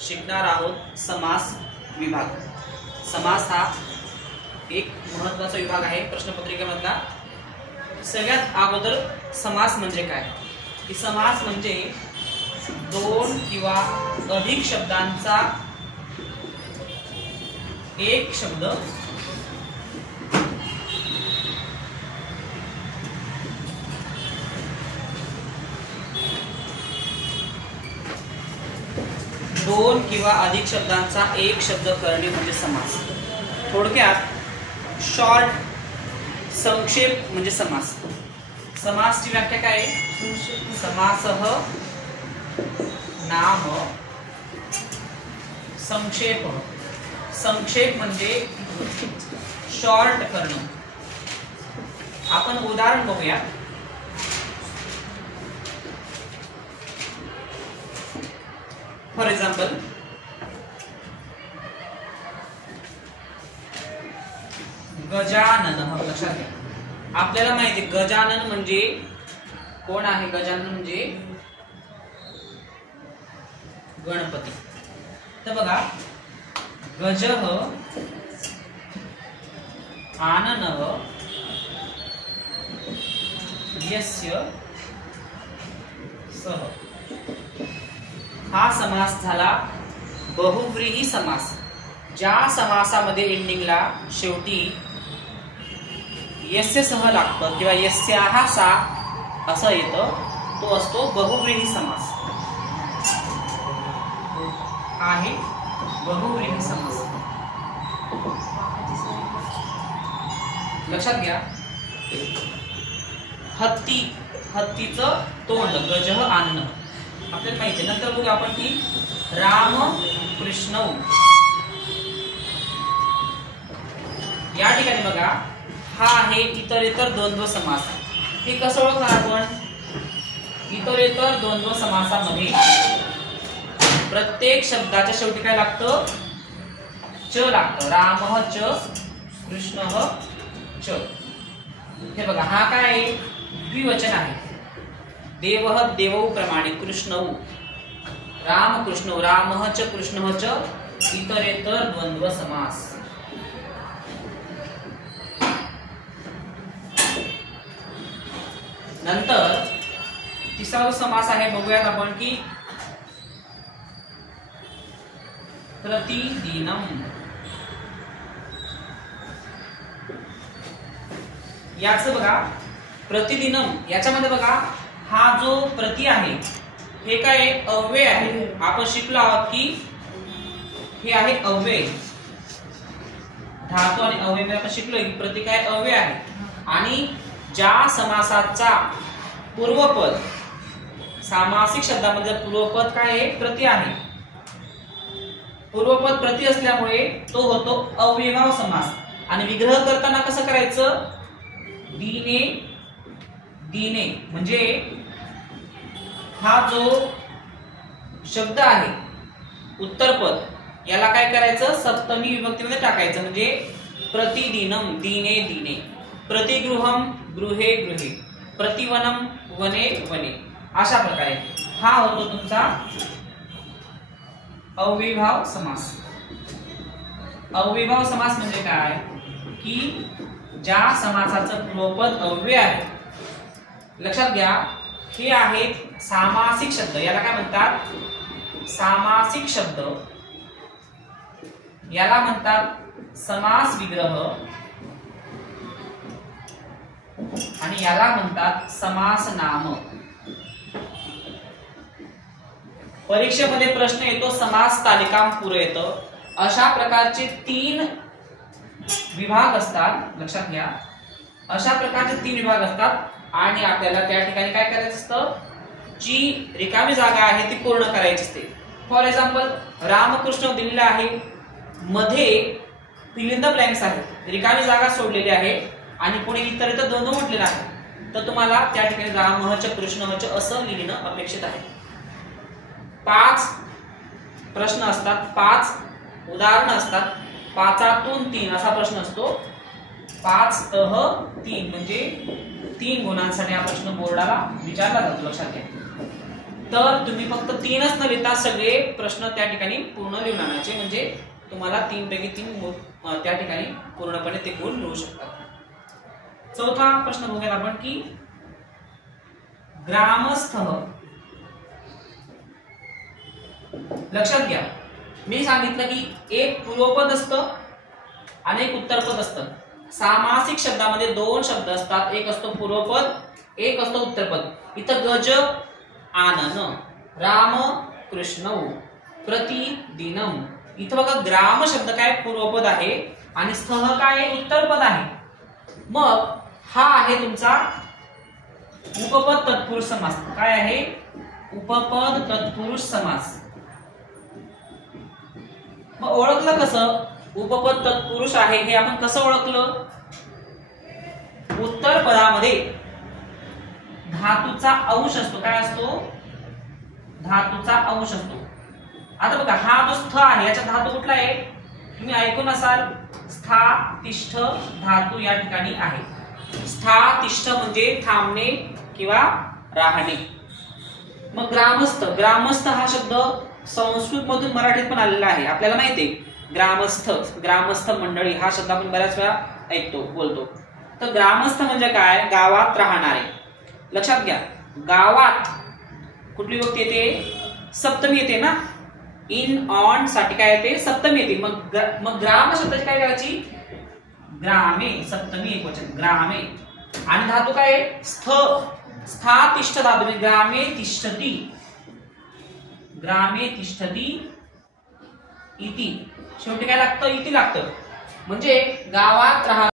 शिकणार आहोत समास विभाग। समास हा एक महत्त्वाचा विभाग आहे प्रश्नपत्रिकेमधला। सगळ्यात अगोदर समास म्हणजे काय, की समास म्हणजे दोन किंवा अधिक शब्दांचा एक शब्द दोन किंवा अधिक शब्दांचा एक शब्द करणे म्हणजे समास। थोडक्यात शॉर्ट संक्षेप म्हणजे समास। समासची व्याख्या काय आहे? समासः नाम संक्षेप। संक्षेप म्हणजे शॉर्ट करणं। आपण उदाहरण बघूया। For example, Gajanan. लक्षात घ्या, आपल्याला माहिती आहे गजानन म्हणजे कोण आहे? गजानन म्हणजे गणपती। तर बघा, गजः आननः यस्य सः। हा समास झाला बहुव्रीही समास। ज्या समासामध्ये एंडिंगला शेवटी यस्य सह लागतं किंवा यस्याः सा असं येतं, तो असतो बहुव्रीही समास। आहे बहुव्रीही समास। लक्षात घ्या, हत्ती, हत्तीचं तोंड, गजः आननः आपल्याला माहिती आहे। नंतर बघू आपण की राम कृष्णौ। या ठिकाणी बघा, हा आहे इतरेतर द्वंद्व समास। हे कसं ओळखणार आपण? इतरेतर द्वंद्व समासामध्ये प्रत्येक शब्दाच्या शेवटी काय लागतं? च लागतं। रामः च कृष्णः च। हे बघा, हा काय आहे? द्विवचन आहे। देवः देवौ प्रमाणे कृष्णौ, राम कृष्णौ, रामः च कृष्णः च इतरेतर द्वंद्व समास। नंतर तिसरा समास आहे, बघूयात आपण की प्रतिदिनम। याचं बघा, प्रतिदिनम याच्यामध्ये बघा, हा जो प्रति आहे हे काय अव्यय आहे। आपण शिकलो आहोत की हे आहे अव्यय। धातू आणि अव्यय मध्ये आपण शिकलोय की प्रति काय अव्यय आहे। आणि ज्या समासाचा पूर्वपद, सामासिक शब्दामध्ये पूर्वपद काय आहे? प्रति आहे। पूर्वपद प्रति असल्यामुळे तो होतो अव्ययभाव समास। आणि विग्रह करताना कसं करायचं? दीने दीने, म्हणजे हा जो शब्द आहे उत्तरपद, याला काय करायचं? सप्तमी विभक्तीमध्ये टाकायचं। म्हणजे प्रतिदिनम दीने दीने, प्रतिगृहम गृहे गृहे, प्रतिवनम वने वने। अशा प्रकारे हा होतो तुमचा अव्ययभाव समास। अव्ययभाव समास म्हणजे काय? की ज्या समासाचं पूर्वपद अव्यय आहे। लक्षात घ्या, हे आहेत सामासिक शब्द। याला काय म्हणतात? सामासिक शब्द। याला म्हणतात समास विग्रह आणि याला म्हणतात समास नाम। परीक्षेमध्ये प्रश्न येतो, समास तालिका पूरयतं। अशा प्रकारचे 3 विभाग असतात। लक्षात घ्या, अशा प्रकारचे 3 विभाग असतात। आणि आपल्याला त्या ठिकाणी काय करायचं असतं? जी रिकामी जागा आहे ती पूर्ण करायची असते। फॉर एक्झाम्पल, रामकृष्ण दिलेला आहे, मध्ये फिल इन द ब्लँक्स आहे, रिकामी जागा सोडलेली आहे आणि पुढे इतरेतर द्वंद्व म्हटलेला आहे। तर तुम्हाला त्या ठिकाणी रामः च कृष्णः च असं लिहिणं अपेक्षित आहे। 5 प्रश्न असतात, 5 उदाहरणं असतात, 5तून 3 असा प्रश्न असतो। 5तः 3 म्हणजे 3 गुणांसाठी हा प्रश्न बोर्डाला विचारला जातो। लक्षात घ्या। तर तुम्ही फक्त 3च न लिहिता सगळे प्रश्न त्या ठिकाणी पूर्ण लिहून आणायचे, म्हणजे तुम्हाला 3 पैकी 3 त्या ठिकाणी पूर्णपणे ते गुण मिळू शकतात. चौथा प्रश्न बघूया आपण की ग्रामस्थ. लक्षात घ्या, मी सांगितलं की एक पूर्वपद असतं आणि एक उत्तरपद असतं. सामासिक शब्दामध्ये 2 शब्द असतात, एक असतो पूर्वपद, एक असतो उत्तरपद. इथं गज आनन, राम कृष्ण प्रतिदिनम. इथं बघा ग्राम शब्द काय पूर्वपद आहे आणि स्थः काय उत्तरपद आहे. मग हा आहे तुमचा उपपद तत्पुरुष समास. काय आहे? उपपद तत्पुरुष समास. मग ओळखलं कसं उपपद तत्पुरुष आहे हे आपण कसं ओळखलं? उत्तर पदामध्ये धातूचा अंश असतो. काय असतो? धातूचा अंश असतो. आता बघा हा जो स्थ आहे याचा धातू कुठला आहे? तुम्ही ऐकून असाल, स्था तिष्ठ धातू या ठिकाणी आहे. स्था तिष्ठ म्हणजे थांबणे किंवा राहणे. मग ग्रामस्थ, ग्रामस्थ हा शब्द संस्कृत मधून मराठीत पण आलेला आहे. आपल्याला माहिती आहे ग्रामस्थ, ग्रामस्थ मंडळी हा शब्द आपण बऱ्याच वेळा ऐकतो, बोलतो. तर ग्रामस्थ म्हणजे काय? गावात राहणारे. लक्षात घ्या, गावात कुठली विभक्ती येते? सप्तमी येते ना. इन ऑन साठी काय येते? सप्तमी येते. मग ग्राम शब्दाची काय करायची? ग्रामे, सप्तमी एकवचन ग्रामे. आणि धातू काय आहे? स्थ, स्था तिष्ठ धातू. ग्रामे तिष्ठती, ग्रामे तिष्ठती इति. शेवटी काय लागतं? इति लागतं. म्हणजे गावात राहा